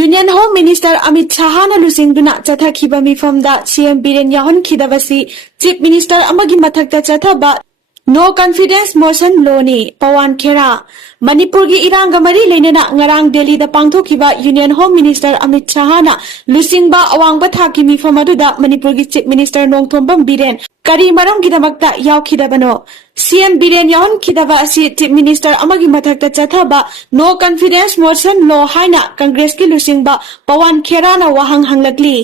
Union Home Minister Amit Shahana lusingduna chathakhiba mifamda CM Biren yaohnkhidre Chief Minister amagi mathakta chathaba No confidence motion loni pawan khera Manipur gi iranga mari leinana ngarang Delhi da pangthokhiba Union Home Minister Amit Shahana lusingba awangba thaki mifam aduda Manipur gi Chief Minister Nongthombam Biren kari maram gidamakta yaokhidabano CM Biren yaohnkhidre asi Chief Minister amagi mathakta chathaba No confidence motion law haina Congress ki lusingba pawan khera na wahang hanglakli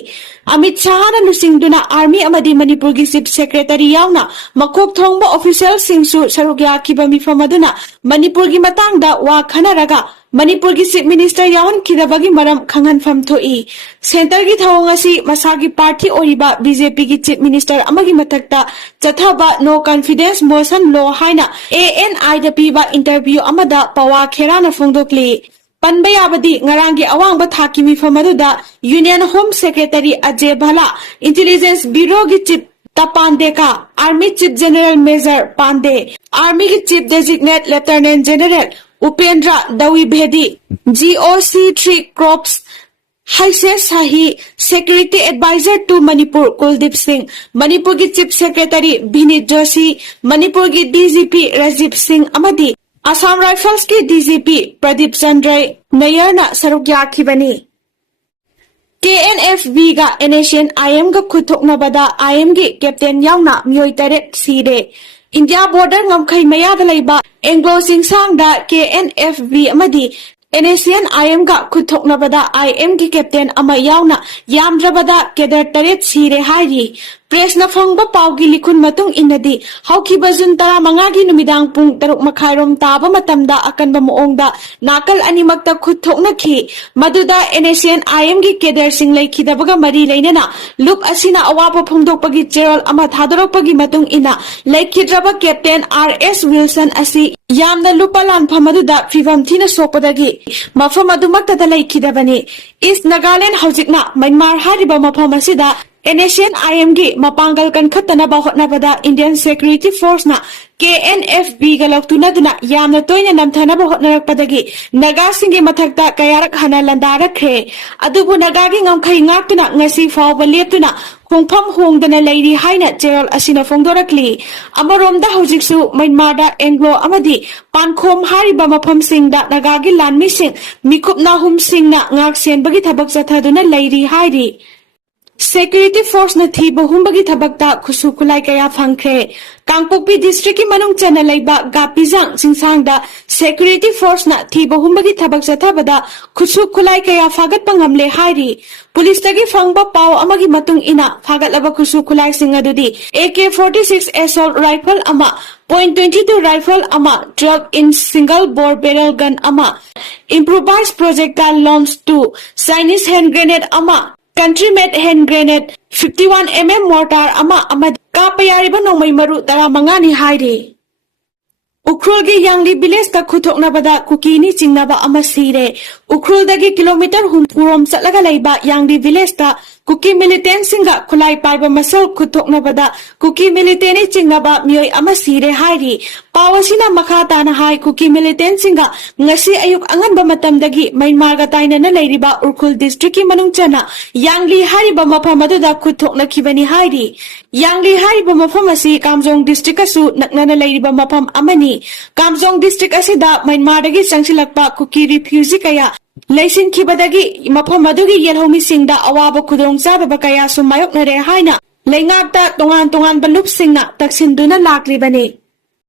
Amit Shahana lusingduna Army amadi Manipur gi Chief Secretary yauna makok thongba official singsu sarugya kiba mifam aduna Manipur gi matangda wa khanaraga Manipur gi Chief Minister yaohnkhidre gi maram khanghanfam thoi Center gi thawang asi masagi party oriba BJP gi Chief Minister amagi mathakta chathaba No confidence motion law haina ANI da piba interview amada pawa kherana phongdokli Panba yabadi ngarangi awangba thaki mifam aduda Union Home Secretary Ajay Bhala Intelligence Bureau gi Chief Tapandeka Army Chief General Major Pande Army gi Chief Designate Lieutenant General Upendra Dawi Bhedi GOC 3 Crops Haise Sahi Security Advisor to Manipur Kuldeep Singh Manipur gi Chief Secretary Binit Joshi Manipur gi DGP Rajiv Singh amadi Assam Rifles ki DGP Pradeep Chandra Nair na sarugya khibani KNFB ga NACN IM ga khuthokna bada IM gi captain yauna myoi taret sire India border ngamkhai maya da laiba Anglo Singsang da KNFB amadi NACN IM ga khuthokna bada IM gi captain ama yauna yamdrabada kedar taret sire hairi Press na phangba pawgi likhun matung inadi haukiba jun tara mangagi numidang pung taruk makhairom taba matamda akanba moongda nakal animakta khuthokna khi maduda NACN IM gi keder sing laikhidabaga mari leinana loop asina awapa phongdokpagi cheral ama thadorokpagi matung ina laikhidraba captain RS Wilson asi yamna lupalan phamaduda fivam thina sopadagi mafam adumakta da laikhidabani East Nagaland haujikna Myanmar hariba mafam asida NACN IM gi mapangal kan khatana ba hotna bada Indian Security Force na KNFB ga laktuna duna yamna toina namthana ba hotna padagi naga singi mathakta kayarak hana landara khe adubu naga gi ngamkhai ngaktuna ngasi fawba leptuna khongpham hongdana leiri haina cheral asina phongdorakli amaromda hojiksu Myanmar da Anglo amadi pankhom hariba mafam singda naga gi lanmi sing mikupna hum singna ngak sen bagi thabak chathaduna leiri hairi Security Force na thiba humbagi thabakta khusu khulai kaya phangkhe Kangpokpi District ki manung chana laiba Gapizang Singsangda Security Force na thiba humbagi thabak chathabada khusu khulai kaya phagat pangamle hairi Police tagi phangba paw amagi matung ina phagat laba khusu khulai singadudi AK-46 assault rifle ama .22 rifle ama 12-inch single bore barrel gun ama improvised projectile launch 2 Chinese hand grenade ama Country-made hand grenade 51mm mortar ama kapayariba nongmai maru tara mangani hairi Ukhrul gi Yangli village ta khuthokna bada kukini chingnaba ama sire Ukhrul dagi kilometer humpurom chatlaga laiba Yangli village ta kuki militant singa khulai paiba masal khuthokna bada kuki militant chingnaba myoi ama sire hairi pawasina makhata na hai kuki militant singa ngasi ayuk anganba matamdagi Myanmar ga taina na leiriba Ukhrul district ki manung chana Yangli hariba mafam aduda khuthokna khibani hairi Yangli hariba mafam asi Kamjong district asu nakna na leiriba mafam amani Kamjong district asida Myanmar dagi changsilakpa kuki refugee kaya Laisin khibadagi mafam adugi yelhomi singda awaba khudong chadaba kaya sumayoknare haina leingakta tongan ballup singna taksinduna laklibani